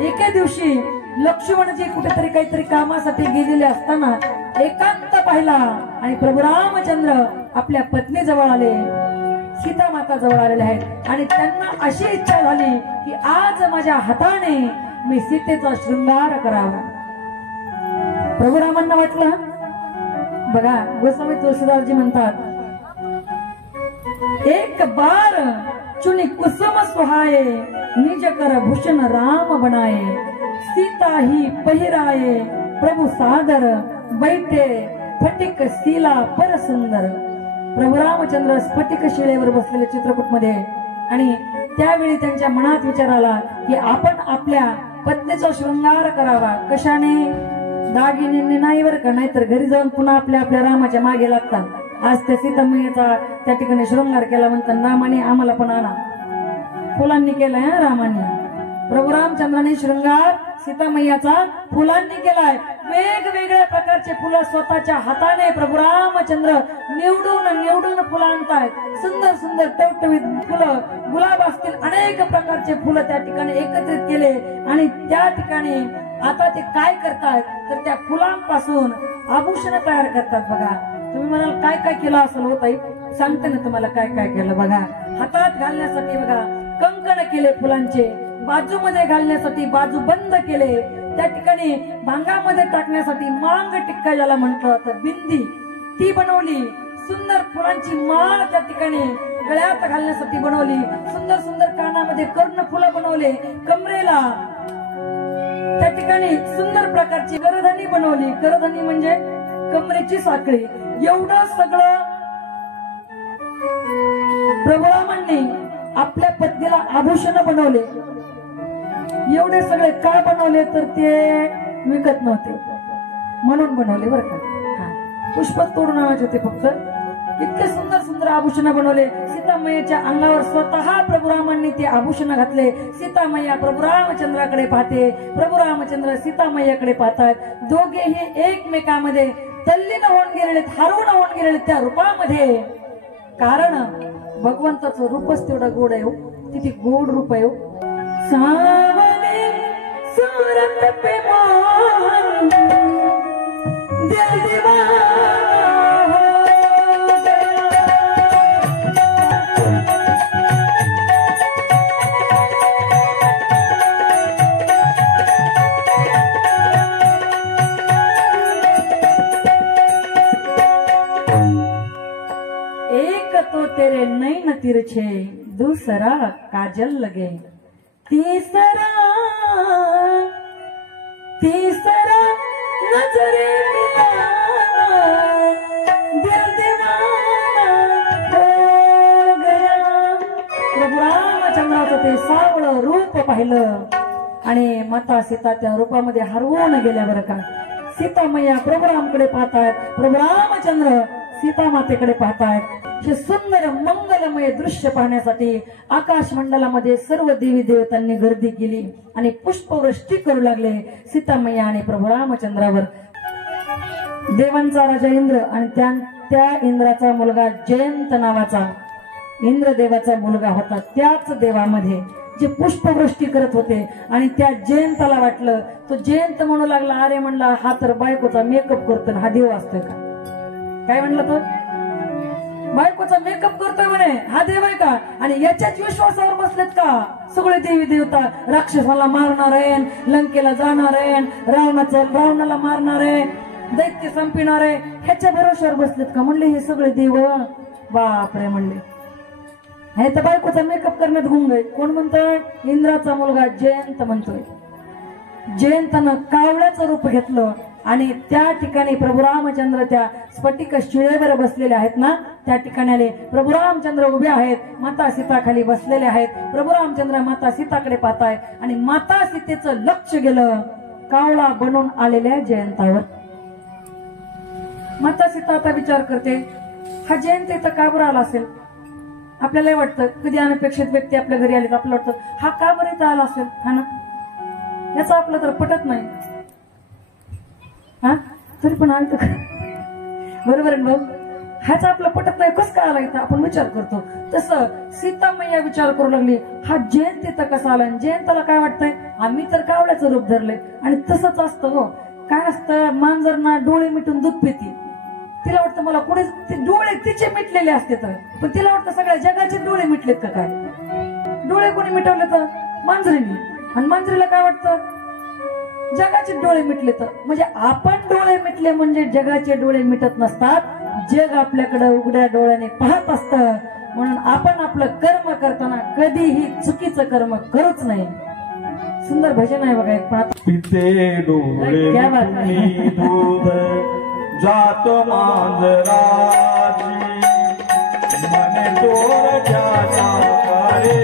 एके दिवशी लक्ष्मणजी कुठेतरी काहीतरी कामासाठी गेलेले असताना एकांत पाहिला आणि प्रभू रामचंद्र आपल्या पत्नी जवळ आले, सीता माता जवळ आलेले आहेत आणि त्यांना अशी इच्छा झाली की आज माझ्या हाताने मी सीतेचा शृंगार करावा. प्रभू रामांना वाटलं, बघा गोस्वामी तुलसीदासजी म्हणतात, एक बार चुनी कुसुम सुहाये निज कर भूषण राम बनाए, सीता ही पहिराए प्रभु सादर बैठे फटिक शिला पर सुंदर. प्रभू रामचंद्र स्फटिक शिलेवर बसलेले चित्रकूट मध्ये आणि त्यावेळी त्यांच्या मनात विचार आला की आपण आपल्या पत्नीचा शृंगार करावा. कशाने? दागिन्यांनी नाही बरं का, नाहीतर घरी जाऊन पुन्हा आपल्या आपल्या रामाच्या मागे लागतात. आज त्या सीतामयीचा त्या ठिकाणी शृंगार केला म्हणतात रामाने, आम्हाला पण आणा. फुलांनी केलाय हा रामाने. प्रभू रामचंद्राने शृंगार सीतामय्याचा फुलांनी केलाय. वेगवेगळ्या प्रकारचे फुलं स्वतःच्या हाताने प्रभू रामचंद्र निवडून फुलं आणतायत. सुंदर सुंदर टवटवीत फुलं, गुलाब असतील, अनेक प्रकारचे फुलं त्या ठिकाणी एकत्रित केले आणि त्या ठिकाणी आता ते काय करतायत तर त्या फुलांपासून आभूषण तयार करतात. बघा, तुम्ही म्हणाल काय काय केलं असेल होत आई, सांगते ना तुम्हाला काय काय केलं. बघा, हातात घालण्यासाठी बघा कंकण केले फुलांचे, बाजूमध्ये घालण्यासाठी बाजू बंद केले, त्या ठिकाणी भांगामध्ये टाकण्यासाठी मांग टिक्का ज्याला म्हटलं तर बिंदी ती बनवली, सुंदर फुलांची माळ त्या ठिकाणी गळ्यात घालण्यासाठी बनवली, सुंदर सुंदर कानामध्ये कर्ण फुलं बनवले, कमरेला त्या ठिकाणी सुंदर प्रकारची करधनी बनवली. करधनी म्हणजे कमरेची साखळी. एवढं सगळं प्रभू रामांनी आपल्या पत्नीला आभूषण बनवले. एवढे सगळे का बनवले तर ते विकत नव्हते म्हणून बनवले बरं का. पुष्पक तोड नावाचे होते फक्त. इतके सुंदर सुंदर आभूषण बनवले. सीतामय्याच्या अंगावर स्वतः प्रभू रामांनी ते आभूषण घातले. सीतामय्या प्रभू रामचंद्राकडे पाहते, प्रभू रामचंद्र सीतामय्याकडे पाहतात. दोघेही एकमेकांमध्ये तल्लीन होऊन गेलेले, हरवून होऊन गेलेले त्या रूपामध्ये. कारण भगवंताचं रूपच तेवढं गोड आहे, किती गोड रूप आहे. सावने सूरत पे मोहन दिल दीवाना हो गया. एक तो तेरे नैन तिरछे, दूसरा काजल लगे, तीसरा नजरे मिला दिल दीवाना हो गया. प्रभू रामचंद्राचं ते सावळं रूप पाहिलं आणि माता सीता त्या रूपामध्ये हरवून गेल्या बरं का. सीतामय्या प्रभू रामकडे पाहतायत, प्रभू रामचंद्र सीता मातेकडे पाहतायत. हे सुंदर मंगलमय दृश्य पाहण्यासाठी आकाश मंडलामध्ये सर्व देवी देवतांनी गर्दी केली आणि पुष्पवृष्टी करू लागले सीतामय्या आणि प्रभू रामचंद्रावर. देवांचा राजा इंद्र आणि त्या इंद्राचा मुलगा जयंत नावाचा इंद्रदेवाचा मुलगा होता. त्याच देवामध्ये जे पुष्पवृष्टी करत होते आणि त्या जयंताला वाटलं, तो जयंत म्हणू लागला, अरे म्हणला हा तर बायकोचा मेकअप करतो, हा देव असतोय का? काय म्हणला तो? बायकोचा मेकअप करतोय म्हणे, हा देव आहे का? आणि याच्याच विश्वासावर बसलेत का सगळे देवी देवता? राक्षसाला मारणार आहे, लंकेला जाणार आहे, रावणाला मारणार आहे, दैत्य संपणार आहे, ह्याच्या भरोश्यावर बसलेत का? म्हणले हे सगळे देव. बापरे म्हणले, हे तर बायकोचा मेकअप करण्यात गुंग आहे. कोण म्हणतोय? इंद्राचा मुलगा जयंत म्हणतोय. जयंतानं कावळ्याचं रूप घेतलं आणि त्या ठिकाणी प्रभू रामचंद्र त्या स्फटिक शिळेवर बसलेले आहेत ना, त्या ठिकाणी आले. प्रभू रामचंद्र उभे आहेत, माता सीता खाली बसलेले आहेत. प्रभू रामचंद्र माता सीताकडे पाहतायत आणि माता सीतेचं लक्ष गेलं कावळा बनून आलेल्या जयंतावर. माता सीता आता विचार करते, हा जयंत इथं का बरं आला असेल? आपल्याला वाटतं कधी अनपेक्षित व्यक्ती आपल्या घरी आली तर आपल्याला वाटतं हा का बरं इथं आला असेल, हा ना? याचं आपलं तर पटत नाही. हा तरी पण आलं तर बरोबर आहे भाऊ. ह्याचा आपला पटत नाही, कसं काय आला इथं आपण विचार करतो. तसं सीता मैया विचार करू लागली, हा जयंत इथं कसा आला. जयंताला काय वाटतंय, आम्ही तर कावळ्याचं रूप धरलंय. आणि तसंच असतं हो. काय असतं, मांजरना डोळे मिटून दूध पिती. तिला वाटतं मला कोणी, डोळे तिचे मिटलेले असते तर, पण तिला वाटतं सगळ्या जगाचे डोळे मिटलेत का काय. डोळे कोणी मिटवले तर मांजरीने. आणि मांजरीला काय वाटतं, जगाचे डोळे मिटले तर. म्हणजे आपण डोळे मिटले म्हणजे जगाचे डोळे मिटत नसतात. जग आपल्याकडे उघड्या डोळ्याने पाहत असतं. म्हणून आपण आपलं कर्म करताना कधीही चुकीचं कर्म करूच नाही. सुंदर भजन आहे बघा एक. पिते डोळे दूध जात मांजराची मन चोर जाता करे.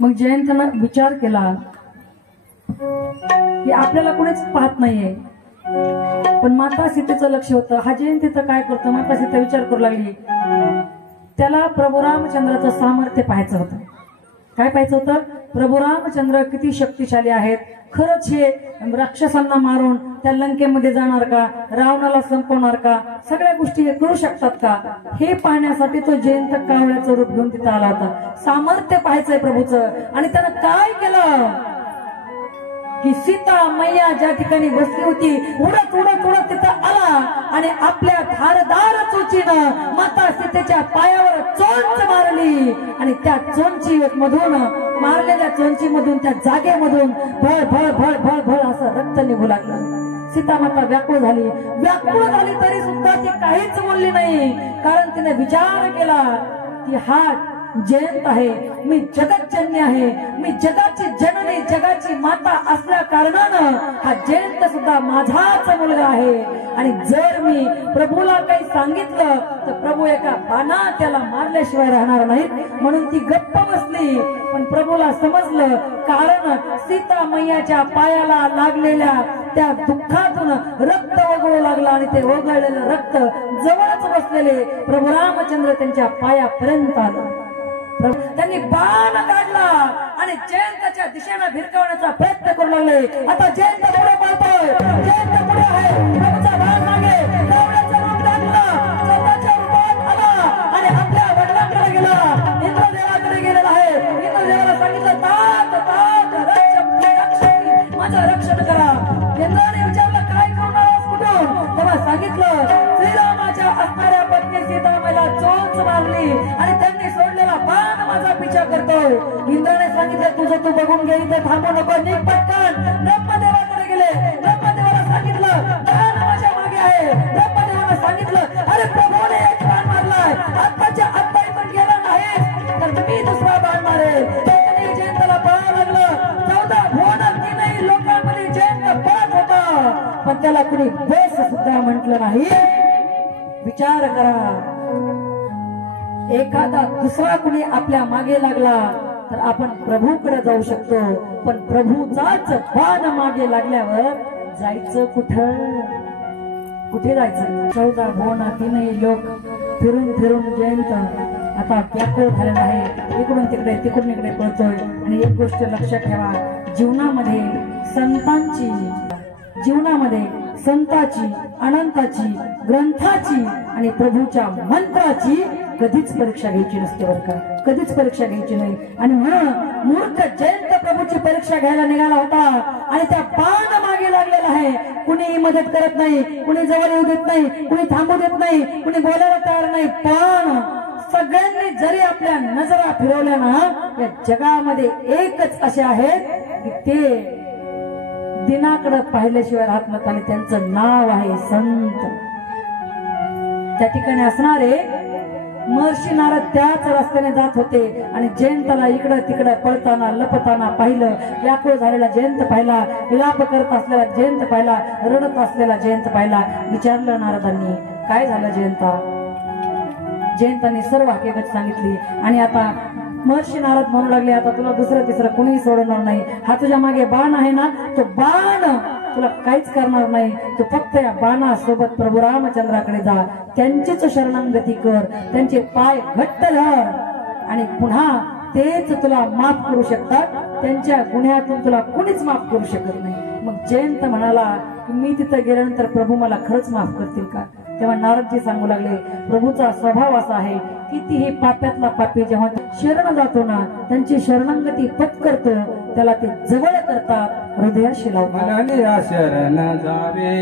मग जयंतानं विचार केला की आपल्याला कोणीच पाहत नाहीये, पण माता सीतेचं लक्ष होतं. हा जयंत इथं काय करतो. माता सीता विचार करू लागली, त्याला प्रभू रामचंद्राचं सामर्थ्य पाहायचं होतं. काय पाहायचं होतं, प्रभू रामचंद्र किती शक्तिशाली आहेत. खरंच हे राक्षसांना मारून त्या लंकेमध्ये जाणार का, रावणाला संपवणार का, सगळ्या गोष्टी हे करू शकतात का, हे पाहण्यासाठी तो जयंत कावळ्याचं रूप घेऊन तिथं आला होता. सामर्थ्य पाहायचंय प्रभूचं. आणि त्यानं काय केलं की सीता मैया ज्या ठिकाणी बसली होती, उडत उडत उडत तिथं आला आणि आपल्या धारदार चोचीनं माता सीतेच्या पायावर चोच मारली. आणि त्या चोंची मधून, मारलेल्या चोंची मधून, त्या जागेमधून भळ भळ भळ भळ भळ असं रक्त निघू लागलं. सीता माता व्याकुळ झाली. व्याकुळ झाली तरी सुद्धा ती काहीच बोलली नाही. कारण तिने विचार केला की हा जयंत आहे, मी जगतजन्य आहे, मी जगाची जननी, जगाची माता असल्या कारणानं हा जयंत सुद्धा माझाच मुलगा आहे. आणि जर मी प्रभूला काही सांगितलं तर प्रभू एका बाणात त्याला मारल्याशिवाय राहणार नाहीत. म्हणून ती गप्प बसली. पण प्रभूला समजलं, कारण सीता मैयाच्या पायाला लागलेल्या त्या दुःखातून रक्त ओघळू लागलं. आणि ते ओघळलेलं रक्त जवळच बसलेले प्रभू रामचंद्र त्यांच्या पायापर्यंत आलं. त्यांनी बाण काढला आणि जयंताच्या दिशेने भिरकवण्याचा प्रयत्न करू लागले. आता जयंत पुढे पळतोय, जयंत पुढे आहे, प्रभूचा बाण मागे, कावळ्याचं रूप टाकलं, स्वतःच्या रूपात आला आणि आपल्या वडिलांकडे गेला, इंद्रदेवाकडे गेलेला आहे. इंद्रदेवाला सांगितलं, तात तात रक्षक, माझं रक्षण करा. इंद्राने विचारलं, काय करणार आहेस, कुठून. तेव्हा सांगितलं, श्रीरामाच्या असणाऱ्या पत्नी सीतामाईला चोच मारली आणि त्यांनी सोडलेला बाण माझा पिछा करतोय. इंद्राने सांगितलं, तुझं तू बघून घे, इथे थांबू नको, निघ पटकन. ब्रह्मदेवाकडे गेले. ब्रह्मदेवाला सांगितलं, बाण माझ्या मागे आहे. ब्रह्मदेवाला सांगितलं, अरे प्रभूने एक बाण मारलाय, आत्ताच्या आत्ता पण गेला नाही तर मी दुसरा बाण मारेल. त्याने जयंताला पळावं लागलं. 14 भुवन 3 लोकांमध्ये जयंत पळत होता, पण त्याला कुणी बेस सुद्धा म्हटलं नाही. विचार करा, एखादा दुसरा कुणी आपल्या मागे लागला तर आपण प्रभूकडे जाऊ शकतो, पण प्रभूचाच बाण मागे लागल्यावर जायचं कुठं, कुठे जायचं. 14 भुवन 3 लोक फिरून फिरून जयंत आता व्याकुळ झालेला आहे. इकडून तिकडे तिकडून इकडे पळतोय. आणि एक गोष्ट लक्षात ठेवा, जीवनामध्ये संताची, अनंताची, ग्रंथाची आणि प्रभूच्या मंत्राची कधीच परीक्षा घ्यायची नसते बरं का, कधीच परीक्षा घ्यायची नाही. आणि म्हणून मूर्ख जयंत प्रभूची परीक्षा घ्यायला निघाला होता आणि त्या बाण मागे लागलेला आहे. कुणी मदत करत नाही, कुणी जवळ येऊ देत नाही, कुणी थांबू देत नाही, कुणी बोलायला तयार नाही. पण सगळ्यांनी जरी आपल्या नजरा फिरवल्या ना, या जगामध्ये एकच असे आहेत की ते दिनाकडे पाहिल्याशिवाय राहत नाही आणि त्यांचं नाव आहे संत. त्या ठिकाणी असणारे महर्षी नारद त्याच रस्त्याने जात होते आणि जयंताला इकडं तिकडं पळताना लपताना पाहिलं. व्याकुळ झालेला जयंत पाहिला, विलाप करत असलेला जयंत पाहिला, रडत असलेला जयंत पाहिला. विचारलं नारदांनी, काय झालं जयंता? जयंताने सर्व हकीकत सांगितली. आणि आता महर्षी नारद म्हणू लागले, आता तुला दुसरं तिसरं कुणीही सोडणार नाही. हा तुझ्या मागे बाण आहे ना, तो बाण तुला काहीच करणार नाही. तू फक्त या बाणासोबत प्रभू रामचंद्राकडे जा, त्यांचीच शरणागती कर, त्यांचे पाय घट्ट धर आणि पुन्हा तेच तुला माफ करू शकतात. त्यांच्या गुन्ह्यातून तुला कुणीच माफ करू शकत नाही. मग जयंत म्हणाला की मी तिथं गेल्यानंतर प्रभू मला खरंच माफ करतील का? तेव्हा नारदजी सांगू लागले, प्रभूचा स्वभाव असा आहे, कितीही पाप्यातला पापी जेव्हा शरण जातो ना, त्यांची शरणागती पत्करतो, त्याला ते जवळ करतात, हृदयाशी लावतात. शरण जावे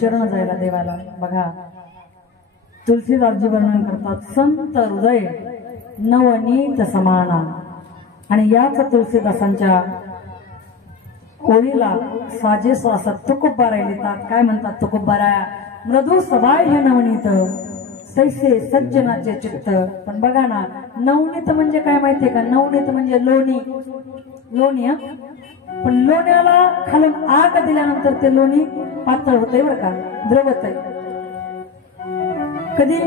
शरण जायला देवाला. बघा तुलसीदासजी वर्णन करतात, संत हृदय नवनीत समाना. आणि याच तुलसीदासांच्या ओळीला साजेस असं तुकोबाराय लिहितात. काय म्हणतात तुकोबाराया? मृदू सबाह्य नवनीत तैसे सज्जनाचे चित्त. पण बघा ना, नवनीत म्हणजे काय माहितीये का? नवनीत म्हणजे लोणी. लोणी पण लोण्याला खालून आग दिल्यानंतर ते लोणी पातळ होते बरं का, द्रवत आहे. कधी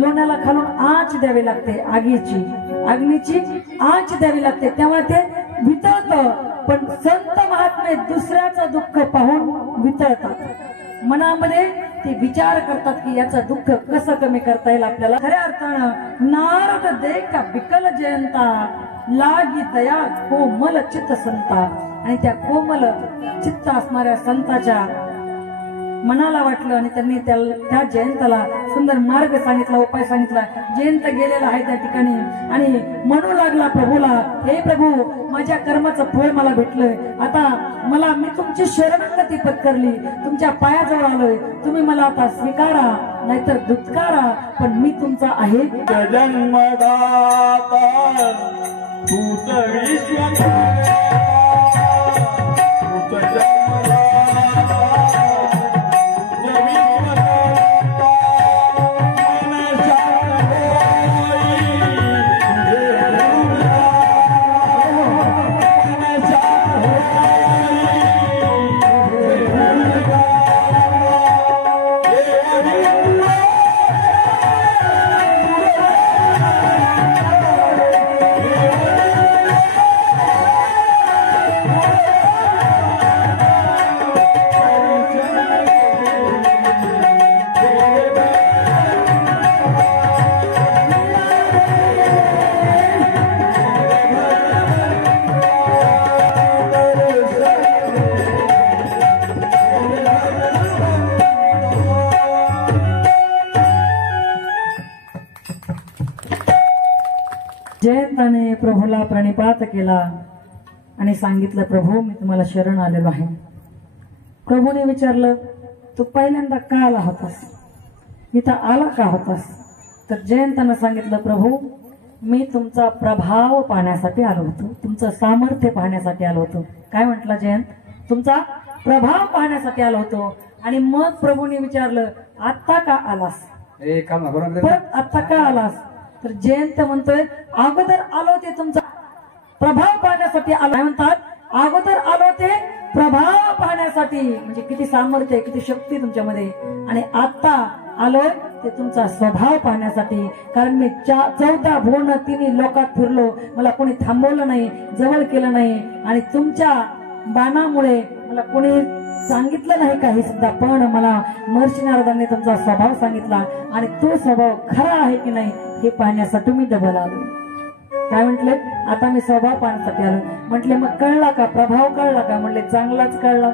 लोण्याला खालून आच द्यावी लागते, अग्नीची आच द्यावी लागते, तेव्हा ते वितळत. पण संत महात्मे दुसऱ्याचं दुःख पाहून वितळतात. मनामध्ये ते विचार करतात की याचं दुःख कसं कमी करता येईल आपल्याला. खऱ्या अर्थानं नारद देखा विकल जयंता, लागी दया कोमल चित्त संता. आणि त्या कोमल चित्त असणाऱ्या संताच्या मनाला वाटलं आणि त्यांनी त्या जयंताला सुंदर मार्ग सांगितला, उपाय सांगितला. जयंत गेलेला आहे त्या ठिकाणी आणि म्हणू लागला प्रभूला, हे प्रभू, माझ्या कर्माचं फळ मला भेटलंय. आता मी तुमची शरणागती पत्करली, तुमच्या पायाजवळ आलोय. तुम्ही मला आता स्वीकारा नाहीतर दुत्कारा, पण मी तुमचा आहे. जन्मदाता तूच विश्व जयंताने प्रभूला प्रणिपात केला आणि सांगितलं, प्रभू, मी तुम्हाला शरण आलेलो आहे. प्रभूने विचारलं, तू पहिल्यांदा का आला होतास, इथं आला का होतास? तर जयंतानं सांगितलं, प्रभू मी तुमचा प्रभाव पाहण्यासाठी आलो होतो, तुमचं सामर्थ्य पाहण्यासाठी आलो होतो. काय म्हटलं जयंत? तुमचा प्रभाव पाहण्यासाठी आलो होतो. आणि मग प्रभूने विचारलं, आता का आलास? परत आता का आलास? तर जयंत म्हणतोय, अगोदर आलो ते तुमचा प्रभाव पाहण्यासाठी आलो. काय म्हणतात? अगोदर आलो ते प्रभाव पाहण्यासाठी. म्हणजे किती सामर्थ्य आहे, किती शक्ती आहे तुमच्यामध्ये. आणि आता आलोय ते तुमचा स्वभाव पाहण्यासाठी. कारण मी 14 भुवन तिन्ही लोकात फिरलो, मला कोणी थांबवलं नाही, जवळ केलं नाही. आणि तुमच्या बाणामुळे मला कोणी सांगितलं नाही काही सुद्धा, पण मला महर्षी नारदांनी तुमचा स्वभाव सांगितला. आणि तो स्वभाव खरा आहे की नाही हे पाहण्यासाठी मी डबल आलो. काय म्हटले? आता मी स्वभाव पाहण्यासाठी आलो. म्हटले मग कळला का? प्रभाव कळला का? म्हणले चांगलाच कळला,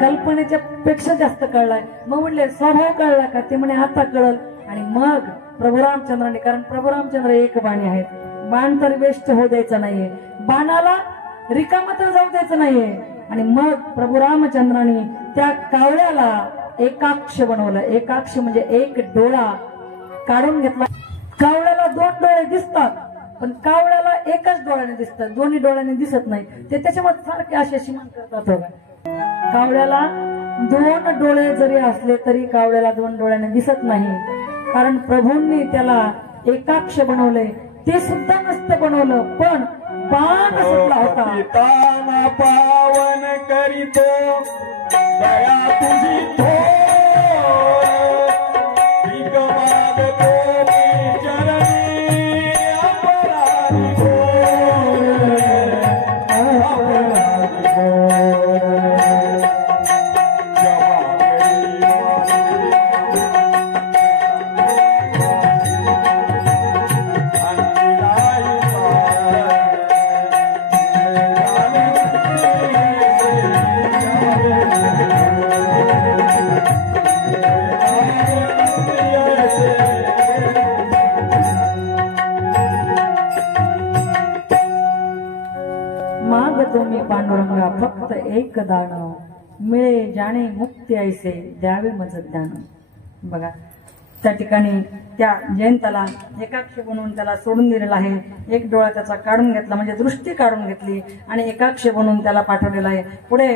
कल्पनेच्या पेक्षा जास्त कळलाय. मग म्हणले स्वभाव कळला का? ते म्हणे आता कळल. आणि मग प्रभू रामचंद्राने, कारण प्रभू रामचंद्र एक बाणी आहेत, बाण तर वेस्ट होऊ द्यायचं नाहीये, बाणाला रिकामं तर जाऊ द्यायचं नाहीये. आणि मग प्रभू रामचंद्राने त्या कावळ्याला एकाक्ष बनवलं. एकाक्ष म्हणजे एक डोळा काढून घेतला. कावळ्याला 2 डोळे दिसतात, पण कावळ्याला एकाच डोळ्याने दिसतात, दोन्ही डोळ्याने दिसत नाही. ते त्याच्यामध्ये सारखे असे शिमान करतात. कावळ्याला 2 डोळे जरी असले तरी कावळ्याला 2 डोळ्याने दिसत नाही, कारण प्रभूंनी त्याला एकाक्ष बनवलंय. ते सुद्धा नसतं बनवलं, पण बाण सुटला होता. पिताना पावन करीतो दया तुझी तुम्ही पांडुरंगा फक्त एक दान, मिळे जाणे मुक्ती ऐसे द्यावे मज ज्ञान. बघा त्या ठिकाणी त्या जयंताला एकाक्ष बनवून त्याला सोडून दिलेला आहे. एक डोळा त्याचा काढून घेतला, म्हणजे दृष्टी काढून घेतली आणि एकाक्ष बनवून त्याला पाठवलेला आहे. पुढे